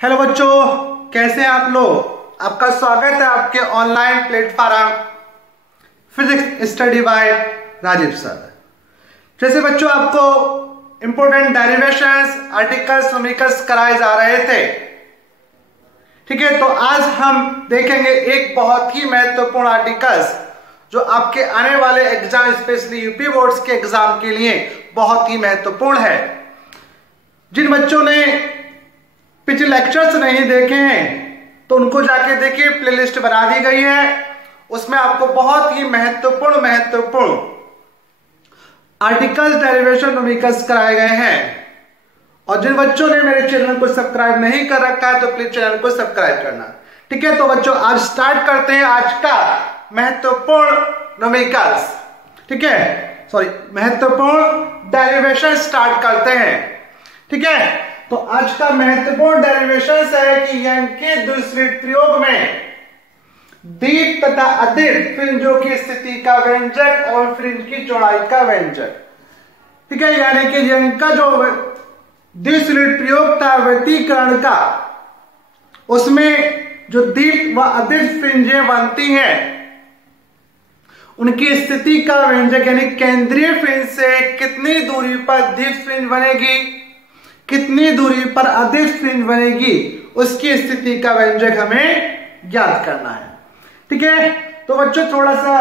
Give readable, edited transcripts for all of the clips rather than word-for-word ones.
Hello बच्चों, कैसे हैं आप लोग। आपका स्वागत है आपके online platform physics study by Rajeev sir. जैसे बच्चों आपको इंपॉर्टेंट डेरिवेशंस, आर्टिकल्स, न्यूमेरिकल्स कराए जा रहे थे, ठीक है। तो आज हम देखेंगे एक बहुत ही महत्वपूर्ण आर्टिकल्स जो आपके आने वाले एग्जाम, स्पेशली यूपी बोर्ड्स के एग्जाम के लिए बहुत ही महत्वपूर्ण है। जिन बच्चों ने पिछले लेक्चर्स नहीं देखे हैं तो उनको जाके देखिए, प्लेलिस्ट बना दी गई है, उसमें आपको बहुत ही महत्वपूर्ण आर्टिकल्स, डेरिवेशन, न्यूमेरिकल्स कराए गए हैं। और जिन बच्चों ने मेरे चैनल को सब्सक्राइब नहीं कर रखा है तो प्लीज चैनल को सब्सक्राइब करना, ठीक है। तो बच्चों आज स्टार्ट करते हैं आज का महत्वपूर्ण न्यूमेरिकल्स, ठीक है, सॉरी महत्वपूर्ण डेरिवेशन स्टार्ट करते हैं, ठीक है। तो आज का महत्वपूर्ण डेरिवेशन है कि यंग के दूसरे प्रयोग में दीप तथा अदीप फ्रिंजों की स्थिति का व्यंजक और फ्रिंज की चौड़ाई का व्यंजक, ठीक है। यानी कि यंग का जो दूसरे प्रयोग था व्यतीकरण का, उसमें जो दीप व अदीप फ्रिंजें बनती हैं उनकी स्थिति का व्यंजक, यानी केंद्रीय फ्रिंज से कितनी दूरी पर दीप फ्रिंज बनेगी, कितनी दूरी पर अदीप फ्रिंज बनेगी, उसकी स्थिति का व्यंजक हमें ज्ञात करना है, ठीक है। तो बच्चों थोड़ा सा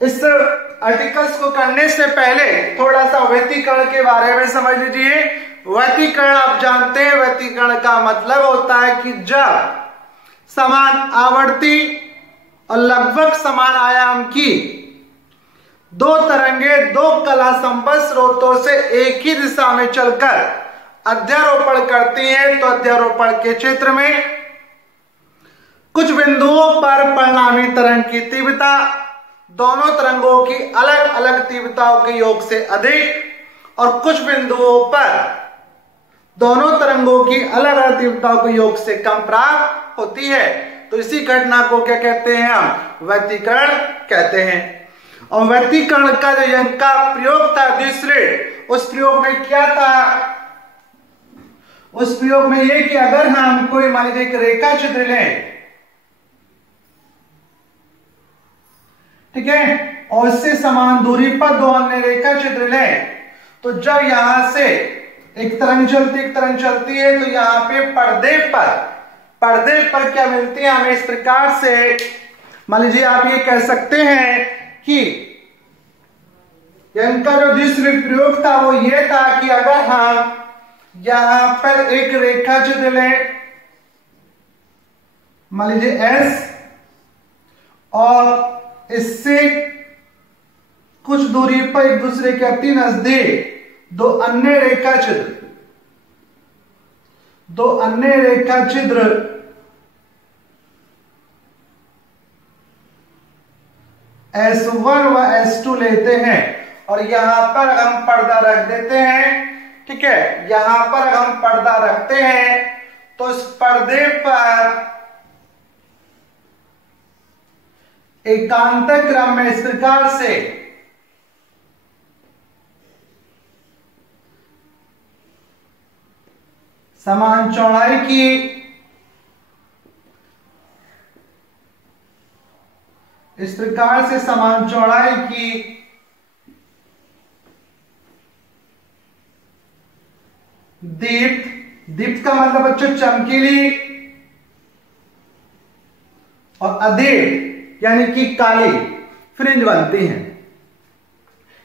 इस आर्टिकल्स को करने से पहले थोड़ा सा व्यतीकरण के बारे में समझ लीजिए। व्यतीकरण आप जानते हैं, व्यतीकरण का मतलब होता है कि जब समान आवर्ती और लगभग समान आयाम की दो तरंगे दो कला संबद्ध स्रोतों से एक ही दिशा में चलकर अध्यारोपण करती हैं, तो अध्यारोपण के क्षेत्र में कुछ बिंदुओं पर परिणामी तरंग की तीव्रता दोनों तरंगों की अलग अलग तीव्रताओं के योग से अधिक और कुछ बिंदुओं पर दोनों तरंगों की अलग अलग तीव्रताओं के योग से कम प्राप्त होती है। तो इसी घटना को क्या कहते हैं, हम व्यतीकरण कहते हैं। और व्यतीकरण का जो यंग का प्रयोग था दूसरे, उस प्रयोग में क्या था, उस प्रयोग में यह कि अगर हम कोई मान लीजिए एक रेखा चित्र लें, ठीक है, और इससे समान दूरी पर दो अन्य रेखा चित्र लें, तो जब यहां से एक तरंग चलती है तो यहां पे पर्दे पर क्या मिलती है हमें, इस प्रकार से मान लीजिए आप ये कह सकते हैं कि इनका जो दूसरा प्रयोग था वो ये था कि अगर हम यहां पर एक रेखा चित्र लें, मान लीजिए एस, और इससे कुछ दूरी पर एक दूसरे के अति नजदीक दो अन्य रेखा चित्र S1 व S2 लेते हैं और यहां पर हम पर्दा रख देते हैं, ठीक है। यहां पर हम पर्दा रखते हैं तो इस पर्दे पर एकांतर क्रम में इस प्रकार से समान चौड़ाई की दीप्त का मतलब बच्चों चमकीली, और अदीप यानी कि काली फ्रिंज बनती हैं,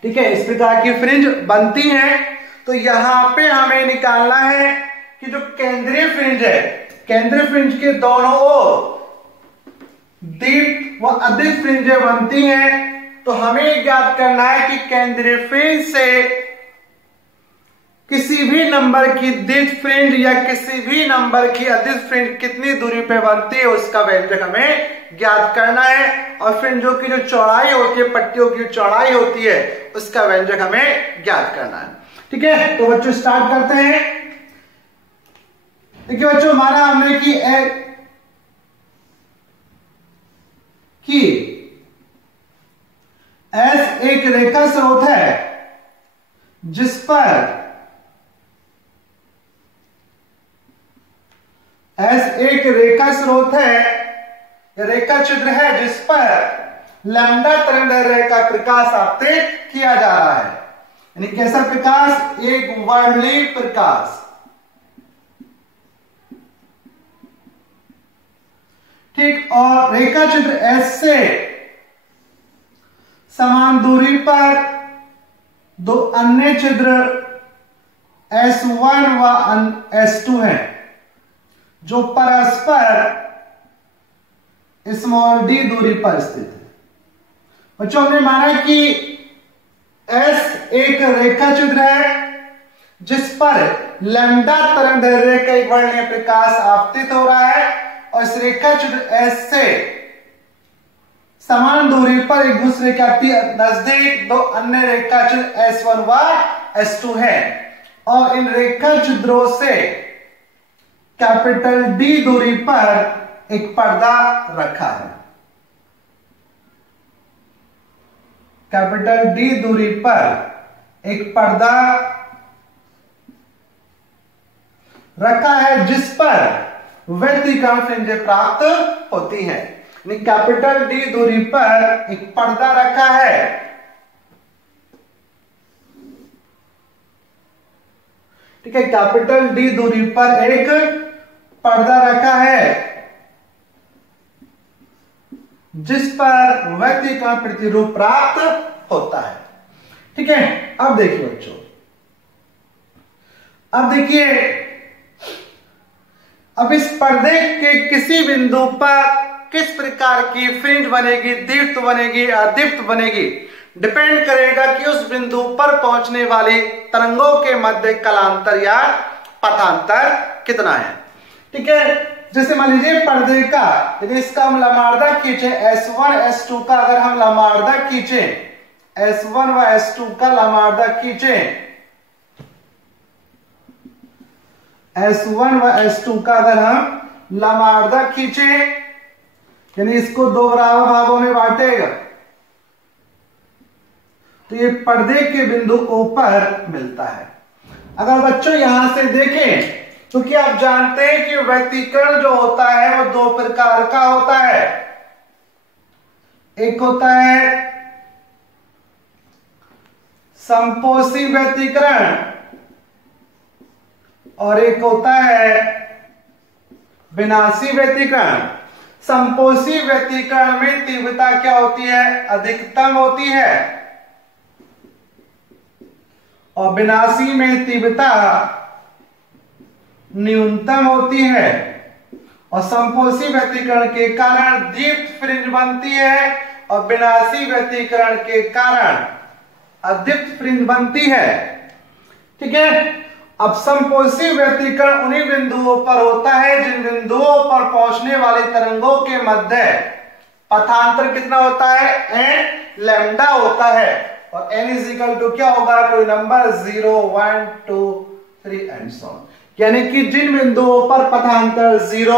ठीक है। इस प्रकार की फ्रिंज बनती हैं। तो यहां पे हमें निकालना है कि जो केंद्रीय फ्रिंज है, केंद्रीय फ्रिंज के दोनों ओर दीप व अदीप फ्रिंजें बनती हैं, तो हमें ज्ञात करना है कि केंद्रीय फ्रिंज से किसी भी नंबर की दीप फ्रिंज या किसी भी नंबर की अदीप फ्रिंज कितनी दूरी पे बनती है, उसका व्यंजक हमें ज्ञात करना है। और फ्रिंजों की जो चौड़ाई होती है, पट्टियों की चौड़ाई होती है, उसका व्यंजक हमें ज्ञात करना है, ठीक है। तो बच्चों स्टार्ट करते हैं। देखिए बच्चों, माना हमने कि एस एक रेखा स्रोत है जिस पर एस एक रेखा स्रोत है, रेखा चित्र है जिस पर लैम्डा तरंगदैर्घ्य का प्रकाश आपतित किया जा रहा है। यानी कैसा प्रकाश? एक वर्णीय प्रकाश। ठीक, और रेखा चित्र एस से समान दूरी पर दो अन्य छिद्र S1 व S2 हैं जो परस्पर स्मॉल d दूरी पर स्थित है। बच्चों, हमने माना कि S एक रेखा चित्र है जिस पर लैम्डा तरंगदैर्घ्य का एक वर्णीय प्रकाश आपतित हो रहा है और इस रेखा चित्र S से समान दूरी पर एक दूसरे के अति नजदीक दो अन्य रेखा चित्र S1 व S2 है और इन रेखा छिद्रों से कैपिटल D दूरी पर एक पर्दा रखा है। कैपिटल D दूरी पर एक पर्दा रखा है जिस पर व्यतिकरण फ्रिंजें प्राप्त होती हैं। कैपिटल D दूरी पर एक पर्दा रखा है, ठीक है। कैपिटल D दूरी पर एक पर्दा रखा है जिस पर व्यतिकरण प्रतिरूप प्राप्त होता है, ठीक है। अब देखिए बच्चों, अब देखिए, अब इस पर्दे के किसी बिंदु पर किस प्रकार की फ्रिंज बनेगी, दीप्त बनेगी, अदीप्त बनेगी, डिपेंड करेगा कि उस बिंदु पर पहुंचने वाली तरंगों के मध्य कलांतर या पथांतर कितना है, ठीक है। जैसे मान लीजिए पर्दे का, यदि इसका हम लमार्दा खींचे S1 S2 का, अगर हम लमार्दा खींचे S1 व S2 का लमार्दा खींचे, S1 व S2 का अगर हम लमार्दा खींचे, यानी इसको दो बराबर भागों में बांटेगा तो ये पर्दे के बिंदु O पर मिलता है। अगर बच्चों यहां से देखें तो क्या आप जानते हैं कि व्यतिकरण जो होता है वो दो प्रकार का होता है। एक होता है संपोषी व्यतिकरण और एक होता है विनाशी व्यतिकरण। संपोषी व्यतिकरण में तीव्रता क्या होती है? अधिकतम होती है और विनाशी में तीव्रता न्यूनतम होती है। और संपोषी व्यतिकरण के कारण दीप्त फ्रिंज बनती है और विनाशी व्यतिकरण के कारण अदीप्त फ्रिंज बनती है, ठीक है। अब संपोषी व्यतिकरण उन्हीं बिंदुओं पर होता है जिन बिंदुओं पर पहुंचने वाली तरंगों के मध्य पथांतर कितना होता है? n लैम्डा होता है और n इज इक्वल टू क्या होगा? कोई नंबर 0 1 2 3 एंड सो ऑन। यानी कि जिन बिंदुओं पर पथांतर 0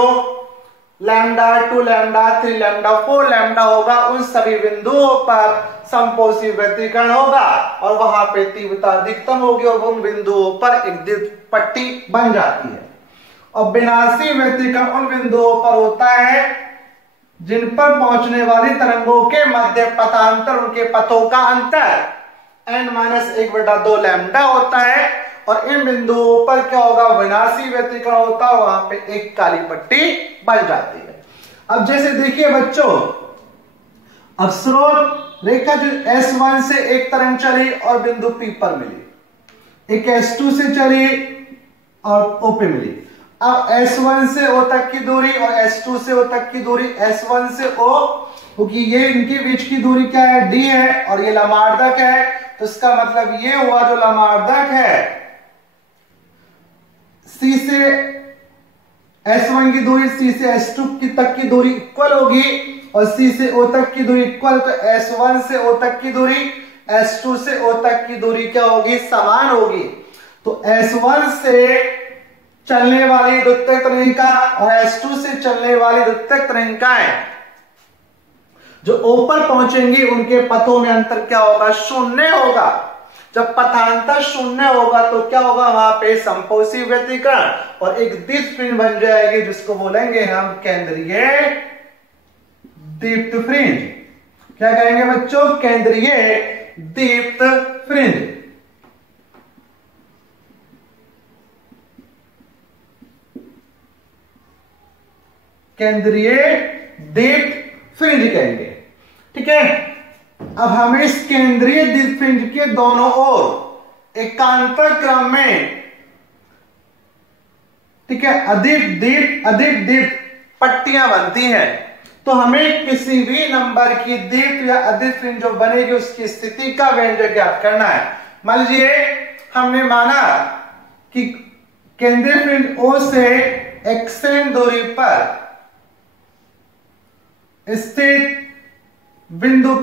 लैम्डा 2 लैम्डा 3 लैम्डा 4 लैम्डा होगा उन सभी बिंदुओं पर संपोषी व्यतिकरण होगा और वहां पे तीव्रता अधिकतम होगी और उन बिंदुओं पर एक दीप्त पट्टी बन जाती है। और विनाशी व्यतिकरण उन बिंदुओं पर होता है जिन पर पहुंचने वाली तरंगों के मध्य पथांतर, उनके पथों का अंतर n-1/2 लैम्डा होता है और इन बिंदुओं पर क्या होगा? विनाशी व्यतिकरण होता है, वहां पे एक काली पट्टी बन जाती है। अब जैसे देखिए बच्चों, अब स्रोत रेखा जो S1 से एक तरंग चली और बिंदु P पर मिली, एक S2 से चली और O पे मिली। अब S1 से O तक की दूरी और S2 से O तक की दूरी, S1 से O, क्योंकि ये इनके बीच की दूरी क्या है? D है और ये लमार्दक है, तो इसका मतलब ये हुआ जो लमार्दक है C से S1 की दूरी C से S2 तक की दूरी इक्वल होगी और C से O तक की दूरी इक्वल, तो S1 से O तक की दूरी S2 से O तक की दूरी क्या होगी? समान होगी। तो S1 से चलने वाली द्वितीयक तरंगिका और S2 से चलने वाली द्वितीयक तरंगिकाएं जो O पर पहुंचेंगी उनके पथों में अंतर क्या होगा? शून्य होगा। जब पथांतर शून्य होगा तो क्या होगा, वहां पे समपोषी व्यतिकरण और एक दीप्त फ्रिंज बन जाएगी जिसको बोलेंगे हम केंद्रीय दीप्त फ्रिंज। क्या कहेंगे बच्चों, केंद्रीय दीप्त फ्रिंज। केंद्रीय दीप्त फ्रिंज कहेंगे। ठीक है, अब हमें इस केंद्रीय दीप्त फ्रिंज के दोनों ओर एकांतर क्रम में, ठीक है, अधिक दीप्त पट्टियां बनती हैं। तो हमें किसी भी नंबर की दीप्त या अधिक फ्रिंज जो बनेगी उसकी स्थिति का व्यंजक ज्ञात करना है। मान लीजिए हमने माना कि केंद्रीय फ्रिंज O से xn दूरी पर स्थित बिंदु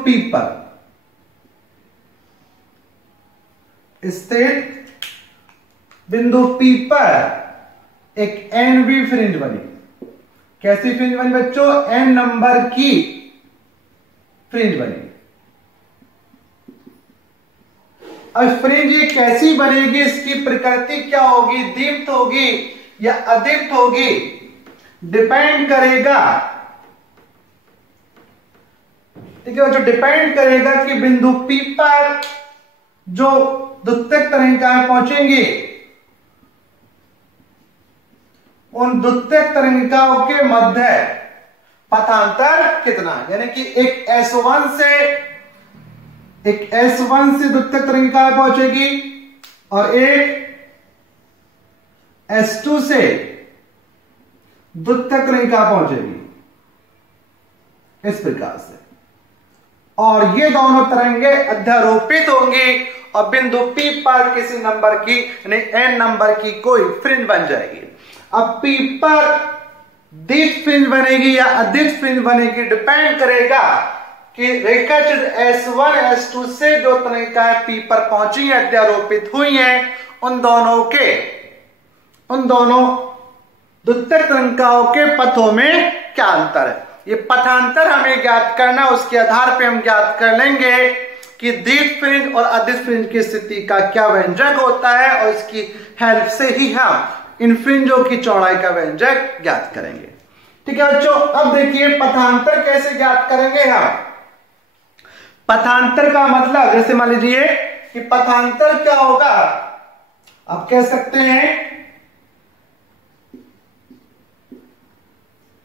P पर एक NB फ्रिंज बनी। कैसी फ्रिंज बनी बच्चों, n नंबर की फ्रिंज बनी। अब फ्रिंज ये कैसी बनेगी, इसकी प्रकृति क्या होगी, दीप्त होगी या अदीप्त होगी, डिपेंड करेगा, ठीक है, जो डिपेंड करेगा कि बिंदु P पर जो द्वितीयक तरंगिकाएं पहुंचेंगी उन द्वितीयक तरंगिकाओं के मध्य पथांतर कितना, यानी कि एक S1 से द्वितीयक तरंगिकाएं पहुंचेगी और एक S2 से द्वितीयक तरंगिका पहुंचेगी, इस प्रकार से। और ये दोनों तरंगे अध्यारोपित होंगी और बिंदु P पर किसी नंबर की यानी n नंबर की कोई फ्रिंज बन जाएगी। अब P पर दीप्त फ्रिंज बनेगी या अदीप्त फ्रिंज बनेगी, डिपेंड करेगा कि रेखाचित्र S1 S2 से जो तरंगिकाएं P पर पहुंची हैं, अध्यारोपित हुई हैं, उन दोनों द्वितीयक तरंगिकाओं के पथों में क्या अंतर है। ये पथांतर हमें ज्ञात करना, उसके आधार पे हम ज्ञात कर लेंगे कि दीप्त फ्रिंज और अदीप्त फ्रिंज की स्थिति का क्या व्यंजक होता है और इसकी हेल्प से ही हम इन फ्रिंजों की चौड़ाई का व्यंजक ज्ञात करेंगे। ठीक है बच्चों, अब देखिए पथांतर कैसे ज्ञात करेंगे हम। पथांतर का मतलब, जैसे मान लीजिए कि पथांतर क्या होगा, आप कह सकते हैं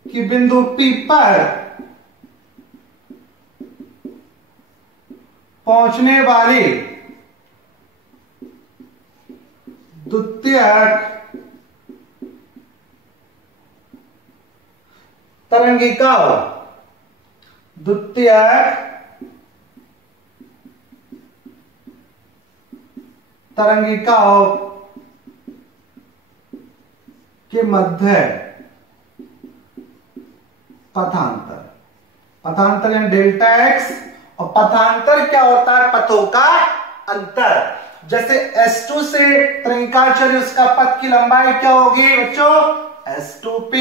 कि बिंदु P पर पहुंचने वाली द्वितीयक तरंगिकाओं के मध्य पथांतर यानी डेल्टा x, और पथांतर क्या होता है, पथों का अंतर। जैसे S2 से तरंगिका चली, उसका पथ की लंबाई क्या होगी बच्चों, S2p।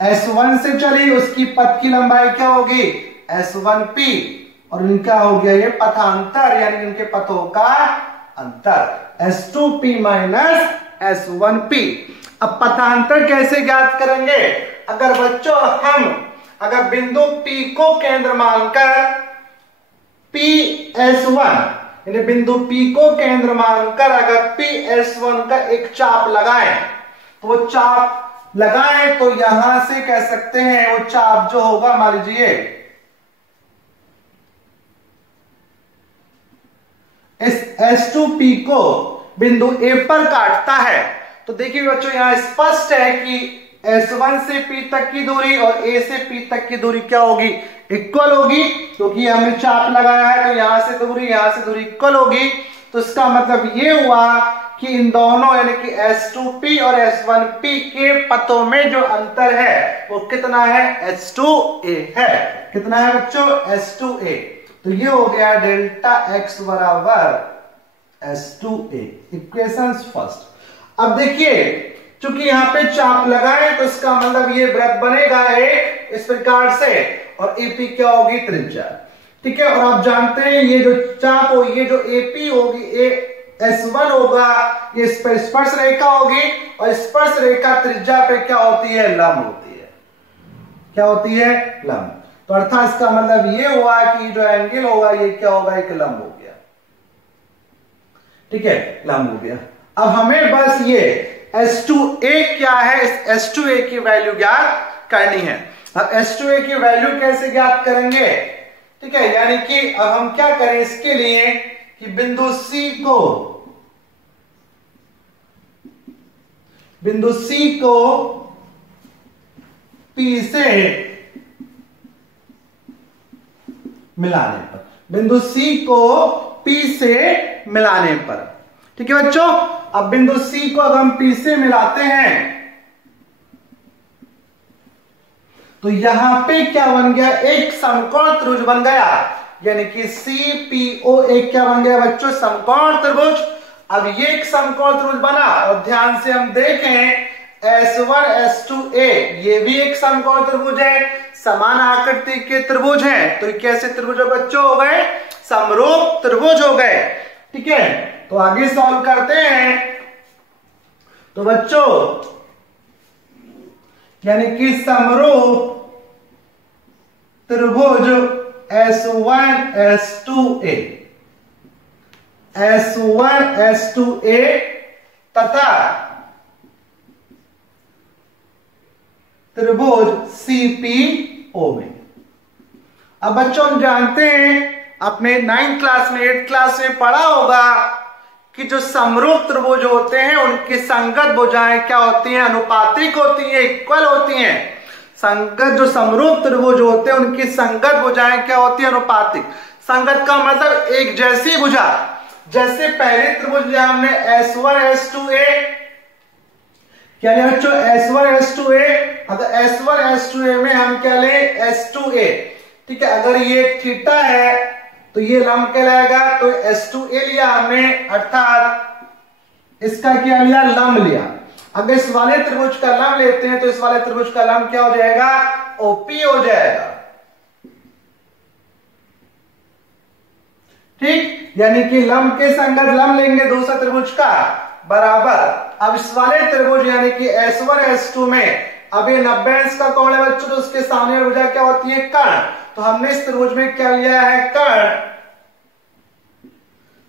S1 से चली, उसकी पथ की लंबाई क्या होगी, S1p, और इनका हो गया ये पथांतर यानी इनके पथों का अंतर, S2p माइनस S1p। अब पथांतर कैसे ज्ञात करेंगे, अगर बच्चों अगर बिंदु P को केंद्र मानकर PS1 यानी बिंदु P को केंद्र मानकर अगर PS1 का एक चाप लगाएं, तो वो चाप लगाएं तो यहां से कह सकते हैं वो चाप जो होगा, मान लीजिए इस S2P को बिंदु A पर काटता है, तो देखिए बच्चों यहां स्पष्ट है कि S1 से P तक की दूरी और A से P तक की दूरी क्या होगी, इक्वल होगी, क्योंकि हमने चाप लगाया है तो यहां से दूरी इक्वल होगी। तो इसका मतलब ये हुआ कि इन दोनों यानी कि S2P और S1P के पथों में जो अंतर है वो कितना है, S2a है। कितना है बच्चों, S2a। तो ये हो गया डेल्टा x बराबर S2a, इक्वेशन फर्स्ट। अब देखिए चूंकि यहां पे चाप लगाए तो इसका मतलब ये वृत्त बनेगा एक इस प्रकार से, और EP क्या होगी, त्रिज्या। ठीक है। और आप जानते हैं ये जो चाप हो, ये जो AP होगी, S1 होगा, ये इस पर स्पर्श रेखा होगी और स्पर्श रेखा त्रिज्या पे क्या होती है? लंब होती है। क्या होती है? लंब। तो अर्थात इसका मतलब ये हुआ कि जो एंगल होगा ये क्या होगा? एक लंब हो गया। ठीक है, लंब हो गया। अब हमें बस ये S2A क्या है, इस S2A की वैल्यू ज्ञात करनी है। अब S2A की वैल्यू कैसे ज्ञात करेंगे? ठीक है, यानी कि अब हम क्या करें इसके लिए कि बिंदु C को P से मिलाने पर, बिंदु C को P से मिलाने पर, ठीक है बच्चों। अब बिंदु C को अगर हम P से मिलाते हैं तो यहां पे क्या बन गया? एक समकोण त्रिभुज बन गया, यानी कि CPO एक क्या बन गया बच्चों? समकोण त्रिभुज। अब ये एक समकोण त्रिभुज बना और ध्यान से हम देखें S1 S2A ये भी एक समकोण त्रिभुज है, समान आकृति के त्रिभुज हैं। तो ये कैसे त्रिभुज बच्चों हो गए? समरूप त्रिभुज हो गए। ठीक है, तो आगे सॉल्व करते हैं। तो बच्चों यानी कि समरूप त्रिभुज S1 S2A, S1 S2A तथा त्रिभुज CPO में। अब बच्चों हम जानते हैं अपने 9th क्लास में 8th क्लास में पढ़ा होगा कि जो समरूप त्रिभुज होते हैं उनकी संगत भुजाएं क्या होती हैं? अनुपातिक होती हैं, इक्वल होती हैं। संगत जो समरूप त्रिभुज होते हैं उनकी संगत भुजाएं क्या होती है? अनुपातिक। संगत का मतलब एक जैसी भुजा। जैसे पहले त्रिभुज लिया हमने S1 S2A, क्या लिया बच्चों? S1 S2A। अगर S1 S2A में हम क्या ले? S2A। ठीक है, अगर ये थीटा है तो ये लंब कहलाएगा, तो S2A लिया हमने, अर्थात इसका क्या लिया? लंब लिया। अगर इस वाले त्रिभुज का लंब लेते हैं तो इस वाले त्रिभुज का लंब क्या हो जाएगा? OP हो जाएगा। ठीक, यानी कि लंब के संगत लंब लेंगे दूसरा त्रिभुज का बराबर। अब इस वाले त्रिभुज यानी कि S1 S2 में अब ये 90 अंश का कोण है बच्चों, तो उसके सामने भुजा क्या होती है? कर्ण। तो हमने इस त्रिभुज में क्या लिया है? कर्ण।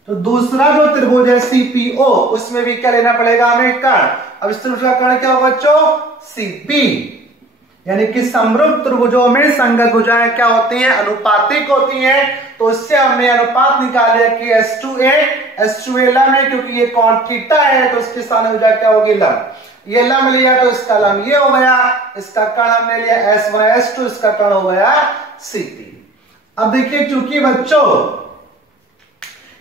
तो दूसरा जो त्रिभुज है CPO उसमें भी क्या लेना पड़ेगा हमें? कर्ण। अब इस त्रिभुज का कर्ण क्या होगा बच्चों? CP। यानी कि समरूप त्रिभुजों में संगत भुजाएं क्या होती हैं? अनुपातिक होती हैं। तो उससे हमने अनुपात निकाल लिया कि S2A लंब है, क्योंकि ये कोण थीटा है तो उसके सामने भुजा क्या होगी? लंब। ये लंब लिया तो इसका लंब ये हो गया, इसका कर्ण हमने लिया S1 S2, इसका कर्ण हो गया CP। अब देखिए चूंकि बच्चों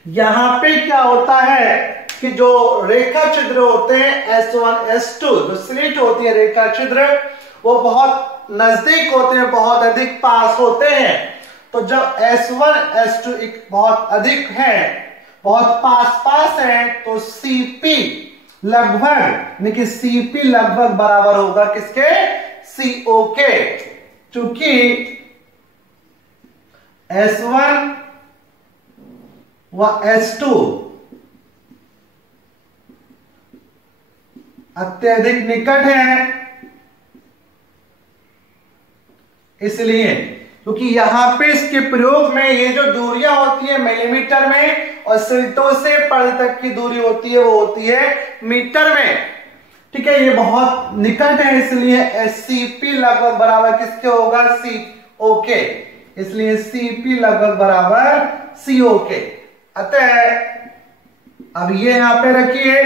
यहां पे क्या होता है कि जो रेखा छिद्र होते हैं S1 S2, जो स्लिट होती है रेखा छिद्र, वो बहुत नजदीक होते हैं, बहुत अधिक पास होते हैं। तो जब S1 S2 एक बहुत अधिक है, बहुत पास है, तो CP लगभग यानी कि CP लगभग बराबर होगा किसके? CO के। चूंकि S1 व S2 अत्यधिक निकट है, इसलिए क्योंकि यहां पे इसके प्रयोग में ये जो दूरियां होती है मिलीमीटर में और सिल्टों से पर्दे तक की दूरी होती है वो होती है मीटर में। ठीक है, ये बहुत निकट है, इसलिए CP लगभग बराबर किसके होगा? CO के। इसलिए CP लगभग बराबर CO के। अतः अब ये यहां पे रखिए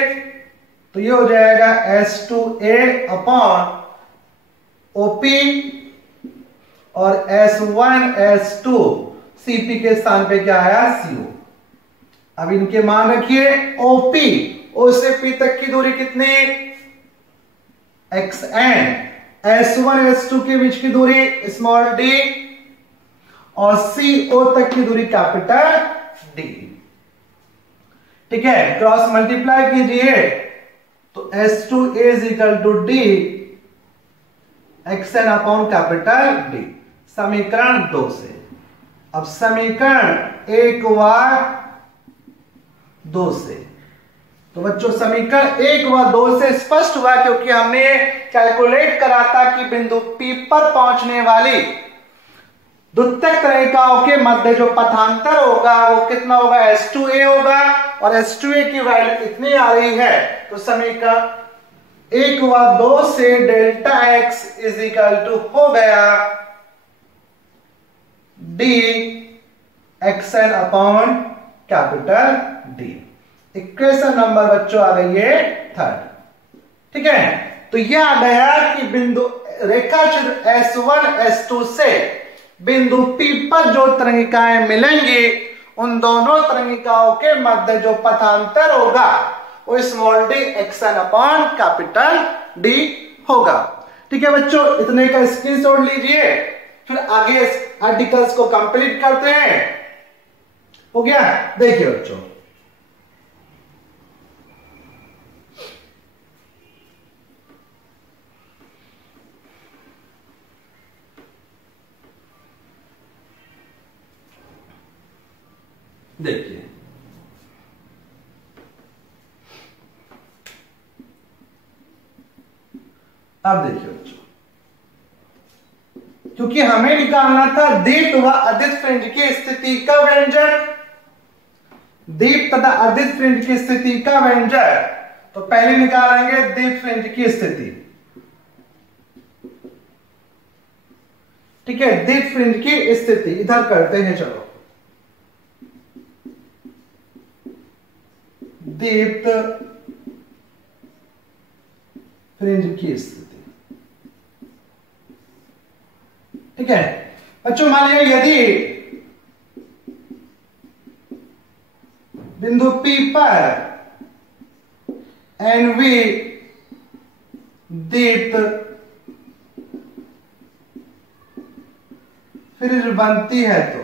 तो ये हो जाएगा S2A अपॉन OP और S1 S2 CP के स्थान पे क्या आया? CO। अब इनके मान रखिए OP, O से P तक की दूरी कितनी? XN। S1 S2 के बीच की दूरी स्मॉल d और CO तक की दूरी कैपिटल D। ठीक है, क्रॉस मल्टीप्लाई कीजिए तो S2A is equal to D XN upon capital D, समीकरण 2 से। अब समीकरण 1 व 2 से, तो बच्चों समीकरण 1 व 2 से स्पष्ट हुआ, क्योंकि हमने कैलकुलेट करा था कि बिंदु P पर पहुंचने वाली द्वितीयक तरणिकाओं के मध्य जो पथांतर होगा वो कितना होगा, H2A होगा, और H2A की वैल्यू इतनी आ रही है। तो समीकरण 1 व 2 से delta x is equal to हो गया D x n upon capital D. Equation number बच्चों आ गई है 3। ठीक है, तो यह आ गया कि बिंदु रेखा चित्र S1 S2 से बिंदु P पर जो तरंगिकाएं मिलेंगी उन दोनों तरंगिकाओं के मध्य जो पथांतर होगा वो small D x n upon capital D होगा। ठीक है बच्चों, इतने का स्क्रीनशॉट लीजिए, फिर आगे आर्टिकल्स को कंप्लीट करते हैं। हो गया, देखिए बच्चों देखिए अब देखिए बच्चों, क्योंकि हमें निकालना था दीप्त व अदित फ्रिंज की स्थिति का व्यंजक, दीप्त तथा अदित फ्रिंज की स्थिति का व्यंजक, तो पहले निकालेंगे दीप्त फ्रिंज की स्थिति। ठीक है, दीप्त फ्रिंज की स्थिति इधर करते हैं, चलो दीप्त फ्रिंज की स्थिति। ठीक है बच्चों, मान लीजिए यदि बिंदु P पर NV दीप्त फ्रिंज बनती है, तो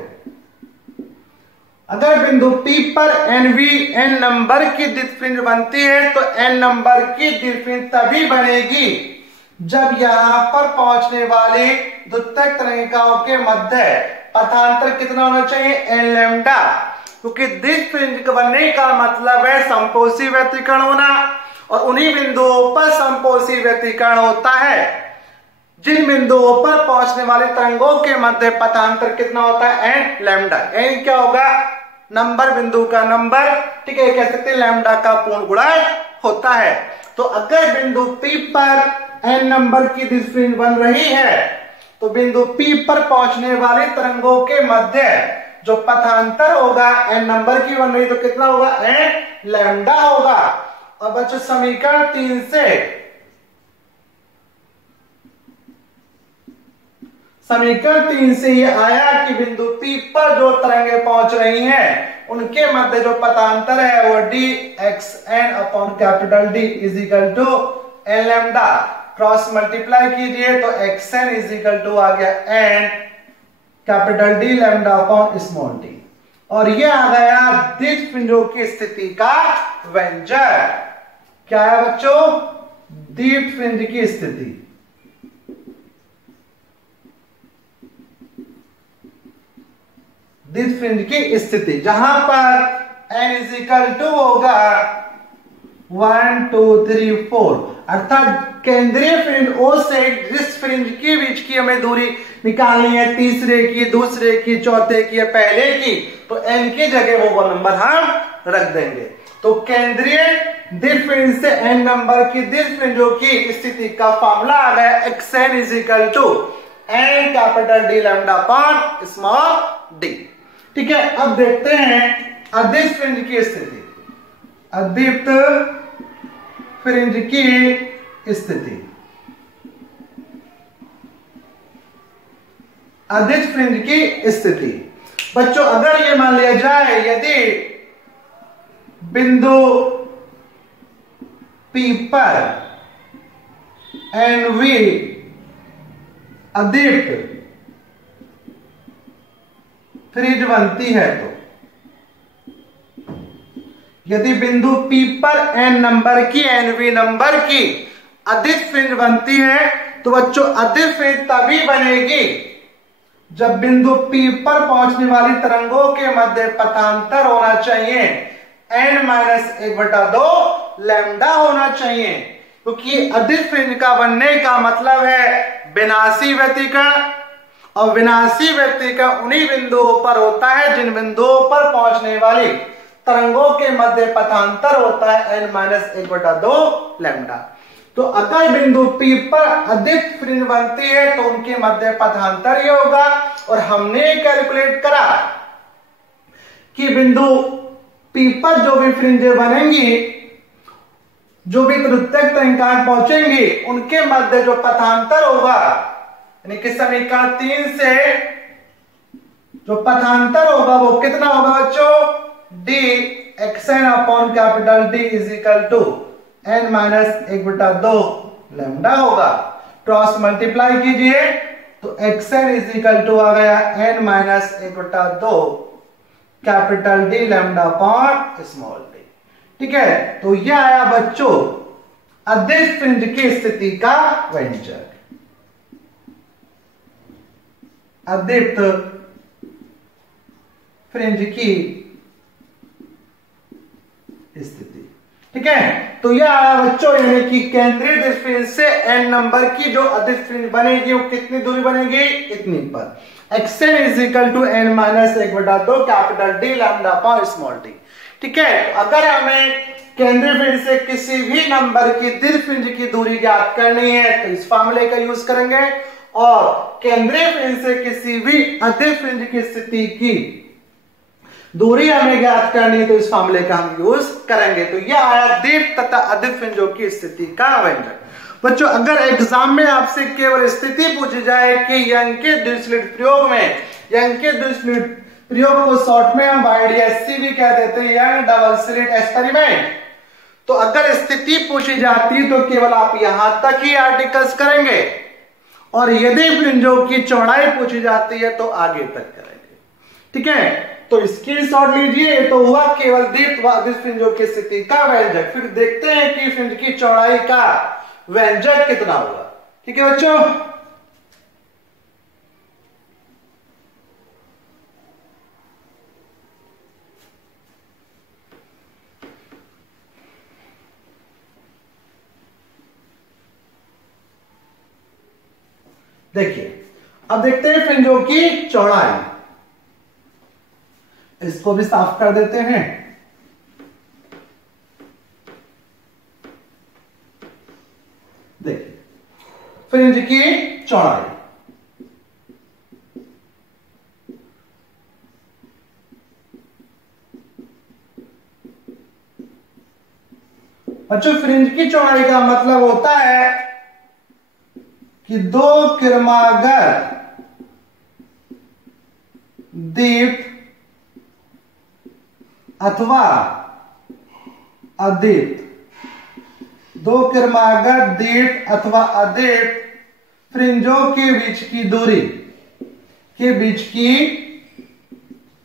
अगर बिंदु P पर NV n नंबर की दीप्त फ्रिंज बनती है तो n नंबर की दीप्त फ्रिंज तभी बनेगी जब यहां पर पहुंचने वाले द्वितीयक तरंगिकाओं के मध्य पथांतर कितना होना चाहिए, n लैम्डा, क्योंकि दीप्त फ्रिंज बनने का मतलब है समपोषी व्यतिकरण होना, और उन्हीं बिंदुओं पर समपोषी व्यतिकरण होता है जिन बिंदुओं पर पहुंचने वाले तरंगों के मध्य पथांतर कितना होता है, n लैम्डा। n क्या होगा, नंबर, बिंदु का नंबर। ठीक है, कह सकते हैं लैम्डा का पूर्ण गुणक होता है। तो अगर बिंदु P पर n नंबर की दीप्त फ्रिंज बन रही है तो बिंदु P पर पहुंचने वाले तरंगों के मध्य जो पथांतर होगा n नंबर की बन रही, तो कितना होगा, n लैम्डा होगा। और बच्चों समीकरण 3 से, समीकरण 3 से ये आया कि बिंदु P पर जो तरंगे पहुंच रही हैं उनके मध्य जो पथांतर है वो D x n upon capital D is equal to N lambda. Cross multiply कीजिए तो एक्सएन इज इक्वल टू आ गया N capital D lambda upon small D, और ये आ गया दीप्त फ्रिंजों की स्थिति का व्यंजक। क्या है बच्चों, दीप्त फ्रिंज की स्थिति। दीप्त फ्रिंज की स्थिति जहां पर n इज इक्वल टू होगा 1 2 3 4, अर्थात केंद्रीय फ्रिंज O से जिस फ्रिंज के बीच की हमें दूरी निकालनी है, तीसरे की, दूसरे की, चौथे की या पहले की, तो n की जगह वो नंबर हम रख देंगे। तो केंद्रीय दीप्त फ्रिंज से n नंबर की दीप्त फ्रिंजों की स्थिति का फॉर्मूला आ गया xn is equal to n capital D lambda upon small D. ठीक है, अब देखते हैं अदीप्त फ्रिंज की स्थिति। अदीप्त फ्रिंज की स्थिति, अदीप्त फ्रिंज की स्थिति बच्चों, अगर ये मान लिया जाए यदि बिंदु P पर NV अदीप्त फ्रिंज बनती है, तो यदि बिंदु P पर n नंबर की, NV नंबर की अदीप्त फ्रिंज बनती है तो बच्चों अदीप्त फ्रिंज तभी बनेगी जब बिंदु P पर पहुंचने वाली तरंगों के मध्य पथांतर होना चाहिए n-1/2 लैम्डा होना चाहिए, क्योंकि अदिश फ्रिंज का बनने का मतलब है विनाशी व्यतिकरण, और विनाशी व्यतिकरण उन्हीं बिंदुओं पर होता है जिन बिंदुओं पर पहुंचने वाली तरंगों के मध्य पथांतर होता है n-1/2 लैम्डा। तो अगर बिंदु P पर अदिश फ्रिंज बनती है तो उनके मध्य पथांतर ये होगा, और हमने कैलकुलेट करा कि बिंदु P पर जो भी फ्रिंजें बनेंगी, जो भी तृतीयक तरंगांक पहुंचेंगी, उनके मध्य जो पथांतर होगा, यानी कि समीकरण 3 से जो पथांतर होगा वो कितना होगा बच्चों, dxn/D is equal to n-1/2 lambda होगा। क्रॉस मल्टीप्लाई कीजिए तो xn इज इक्वल टू आ गया n-1/2 capital D lambda upon small d। ठीक है, तो यह आया बच्चों अदिश फ्रिंज की स्थिति का व्यंजक, अदीप्त फ्रिंज की स्थिति। ठीक है, तो यह आया बच्चों, यानी कि केंद्रीय अदिश फ्रिंज से n नंबर की जो अदिश फ्रिंज बनेगी वो कितनी दूरी बनेगी, इतनी पर। xn is equal to n-1/2 capital D lambda upon small d। ठीक है, अगर हमें केंद्रीय फ्रिंज से किसी भी नंबर की अदिश फ्रिंज की दूरी ज्ञात करनी है तो इस फार्मूले का यूज करेंगे, और केंद्रीय फ्रिंज से किसी भी अदिश फ्रिंज की स्थिति की दूरी हमें ज्ञात करनी है तो इस फार्मूले का हम यूज करेंगे। तो यह आया दीप्त तथा अदिश फ्रिंजों की स्थिति का व्यंजक। बच्चों, अगर एग्जाम में आपसे केवल स्थिति पूछी जाए कि यंग के डिरिचलेट प्रयोग में, यंग के डिरिचलेट प्रयोग को शॉर्ट में हम YDSC भी कह देते हैं, यंग डबल स्लिट एक्सपेरिमेंट, तो अगर स्थिति पूछी जाती है तो केवल आप यहां तक ही आर्टिकल्स करेंगे, और यदि फ्रिंजों की चौड़ाई पूछी जाती है तो आगे तक करेंगे। ठीक है, तो स्क्रीनशॉट लीजिए, ये तो हुआ केवल दीप्त व अदिश फ्रिंजों की स्थिति का व्यंजक। फिर देखते हैं कि फ्रिंज की चौड़ाई का व्यंजक कितना होगा। ठीक है बच्चों, देखिए अब देखते हैं फ्रिंजों की चौड़ाई। इसको भी साफ कर देते हैं। देखिए फ्रिंज की चौड़ाई, बच्चों फ्रिंज की चौड़ाई का मतलब होता है कि दो किरमागर दीप्त अथवा अदीप्त, दो किरमागर दीप्त अथवा अदीप्त फ्रिंजों के बीच की दूरी, के बीच की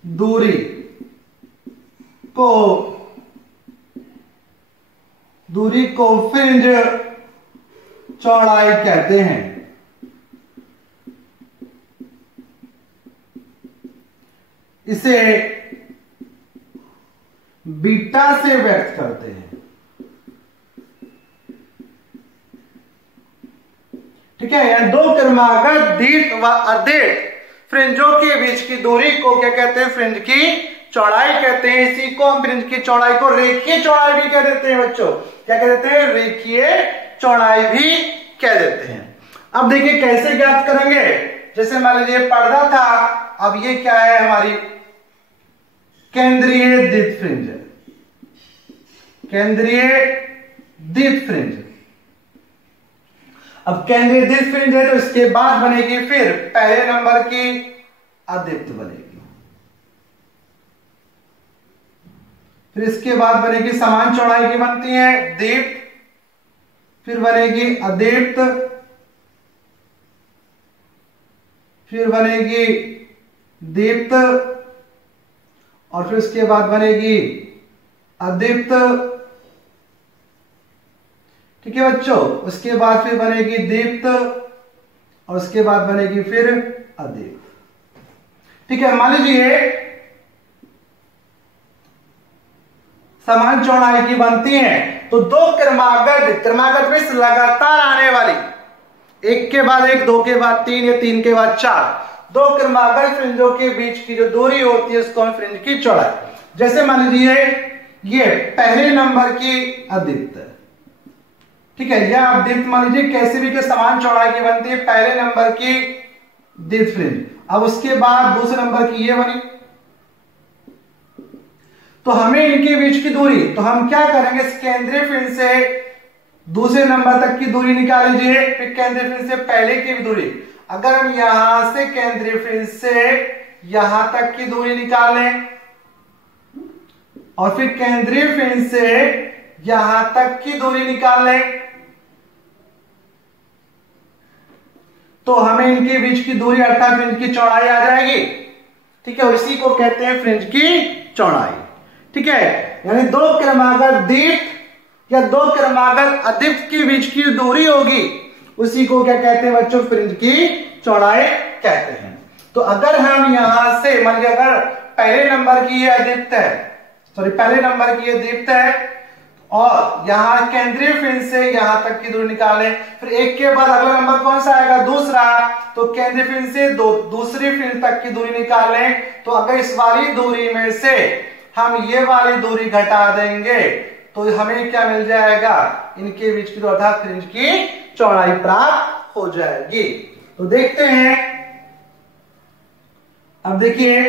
दूरी को फ्रिंज चौड़ाई कहते हैं। इसे बीटा से व्यक्त करते हैं। ठीक है, यानी दो क्रमागत दीप्त व अदीप्त फ्रिंजों के बीच की दूरी को क्या कहते हैं, फ्रिंज की चौड़ाई कहते हैं। इसी को हम फ्रिंज की चौड़ाई को रेखीय चौड़ाई भी कह देते हैं बच्चों। क्या कह देते हैं, रेखीय चौड़ाई भी कह देते हैं। अब देखिए कैसे ज्ञात करेंगे। जैसे मान लीजिए पर्दा था, अब ये क्या है, हमारी केंद्रीय दीप्त फ्रिंज, केंद्रीय दीप्त फ्रिंज। अब केंद्रीय दीप्त फ्रिंज है तो इसके बाद बनेगी फिर पहले नंबर की अदीप्त बनेगी, फिर इसके बाद बनेगी समान चौड़ाई की बनती है दीप्त, फिर बनेगी अदीप्त, फिर बनेगी दीप्त, और फिर इसके बाद बनेगी अदीप्त। ठीक है बच्चों, उसके बाद फिर बनेगी दीप्त, और उसके बाद बनेगी फिर अदीप्त। ठीक है, मान लीजिए समान चौड़ाई की बनती है तो दो क्रमागत में लगातार आने वाली, एक के बाद एक, दो के बाद तीन या तीन के बाद चार, दो क्रमागत फ्रिंजों के बीच की जो दूरी होती है उसको हम फ्रिंज की चौड़ाई। जैसे मान लीजिए ये पहले नंबर की अदीप्त, ठीक है, यह अदीप्त मान लीजिए कैसे भी के समान चौड़ाई की बनती है, पहले नंबर की दीप्त फ्रिंज। अब उसके बाद दूसरे नंबर की ये बनी, तो हमें इनके बीच की दूरी, तो हम क्या करेंगे, इस केंद्रीय फ्रिंज से दूसरे नंबर तक की दूरी निकाल लीजिए, फिर केंद्रीय फ्रिंज से पहले की भी दूरी। अगर हम यहां से केंद्रीय फ्रिंज से यहां तक की दूरी निकाल लें और फिर केंद्रीय फ्रिंज से यहां तक की दूरी निकाल लें, तो हमें इनके बीच की दूरी अर्थात फ्रिंज की चौड़ाई आ जाएगी। ठीक है, इसी को कहते हैं फ्रिंज की चौड़ाई। ठीक है, यानी दो क्रमागत दीप्त या दो क्रमागत अदीप्त के बीच की दूरी होगी, उसी को क्या कहते हैं बच्चों, फ्रिंज की चौड़ाई कहते हैं। तो अगर हम यहां से मान लीजिए अगर पहले नंबर की ये अदीप्त है, पहले नंबर की ये दीप्त है और यहां केंद्रीय फ्रिंज से यहां तक की दूरी निकालें, फिर एक के बाद अगला नंबर कौन सा आएगा, दूसरा, तो केंद्रीय फ्रिंज से दूसरी फ्रिंज तक की दूरी निकालें, तो अगर इस वाली दूरी में से हम ये वाली दूरी घटा देंगे तो हमें क्या मिल जाएगा, इनके बीच की अर्थात फ्रिंज की चौड़ाई प्राप्त हो जाएगी। तो देखते हैं, अब देखिए,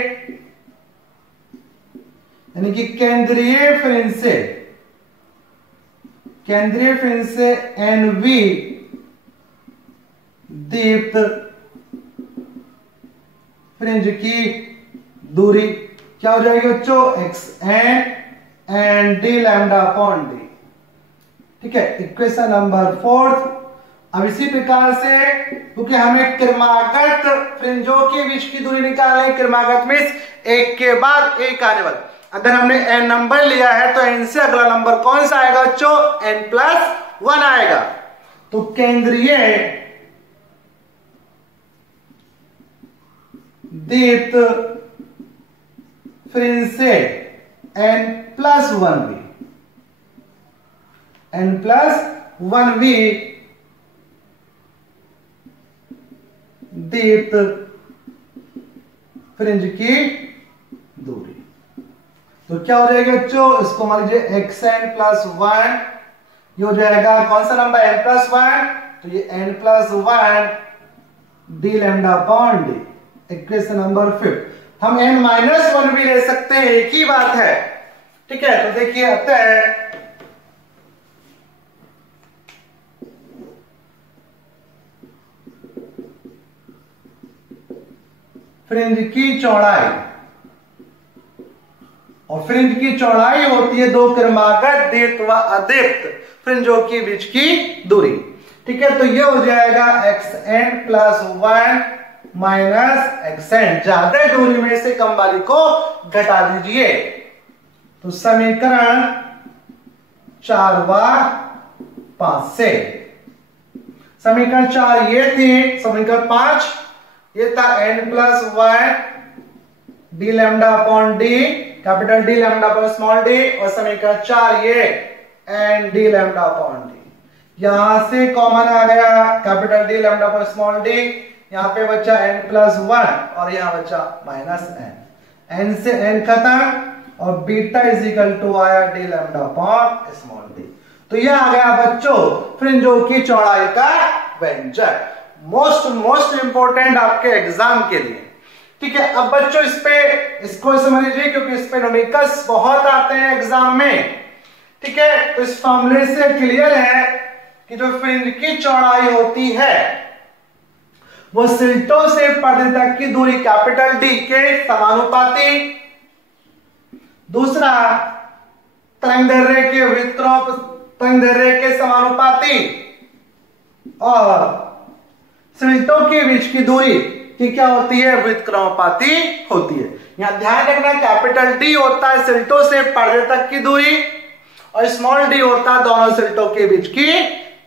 यानी कि केंद्रीय फ्रिंज से एनवी दीप्त फ्रिंज की दूरी क्या हो जाएगी बच्चों, X N D lambda upon D. ठीक है, इक्वेशन नंबर 4। अब इसी प्रकार से क्योंकि हमें क्रमागत फ्रिंजों के बीच की दूरी निकालनी, क्रमागत में एक के बाद एक आने वाला, अगर हमने n नंबर लिया है तो n से अगला नंबर कौन सा आएगा बच्चों, n+1 आएगा। तो केंद्रीय दीप्त फ्रिंज से n+1v दीप्त फ्रिंज की दूरी, तो क्या हो जाएगा बच्चों, इसको मान लीजिए xn+1, ये हो जाएगा कौन सा नंबर, n+1, तो ये n+1 D lambda upon D, equation number 5। हम n-1 भी ले सकते हैं, एक ही बात है। ठीक है, तो देखिए अतः फ्रिंज की चौड़ाई, और फ्रिंज की चौड़ाई होती है दो क्रमागत दीप्त व अदीप्त फ्रिंजों के बीच की दूरी। ठीक है, तो ये हो जाएगा xn+1 xn, ज्यादा दूरी में से कम वाली को घटा दीजिए, तो समीकरण 4 व 5 से, समीकरण 4 ये थी, समीकरण 5 ये था n+1 D lambda upon D, capital D lambda upon small D, और समीकरण 4 ये n D lambda upon D. यहां से कॉमन आ गया capital D lambda upon small D, यहां पे बचा n+1 और यहां बचा -n, n से n खत्म और बीटा इज इक्वल टू आया D lambda upon small D. तो यह आ गया बच्चों फ्रिंजों की चौड़ाई का व्यंजक, मोस्ट इंपोर्टेंट आपके एग्जाम के लिए। ठीक है, अब बच्चों इसको समझ लीजिए क्योंकि इस पे न्यूमेरिकल्स बहुत आते हैं एग्जाम में। ठीक है, तो इस फॉर्मूले से क्लियर है कि जो फ्रिंज की चौड़ाई होती है वो सिल्टों से पर्दे तक की दूरी कैपिटल डी के समानुपाती, दूसरा तरंगदैर्घ्य के तरंगदैर्घ्य के समानुपाती, और सिल्टों के बीच की दूरी की क्या होती है, व्युत्क्रमानुपाती होती है। यहां ध्यान रखना कैपिटल डी होता है सिल्टों से पर्दे तक की दूरी और स्मॉल डी होता है दोनों सिल्टों के बीच की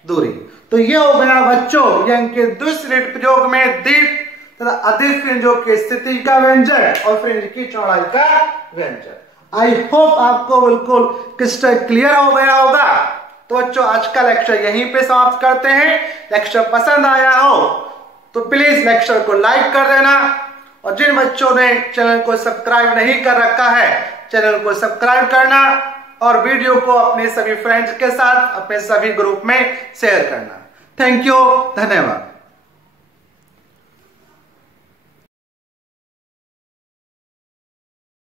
दूरी। तो ये हो गया बच्चों ये इनके दूसरे प्रयोग में दीप्त तथा अधिक फ्रिंजों की स्थिति का व्यंजक और फ्रिंज की चौड़ाई का व्यंजक। आई होप आपको बिल्कुल क्रिस्टल क्लियर हो गया होगा। तो बच्चों आज का लेक्चर यहीं पे समाप्त करते हैं। लेक्चर पसंद आया हो तो प्लीज लेक्चर को लाइक कर देना, और जिन बच्चों ने चैनल को सब्सक्राइब नहीं कर रखा है चैनल को सब्सक्राइब करना, और वीडियो को अपने सभी फ्रेंड्स के साथ अपने सभी ग्रुप में शेयर करना। थैंक यू, धन्यवाद।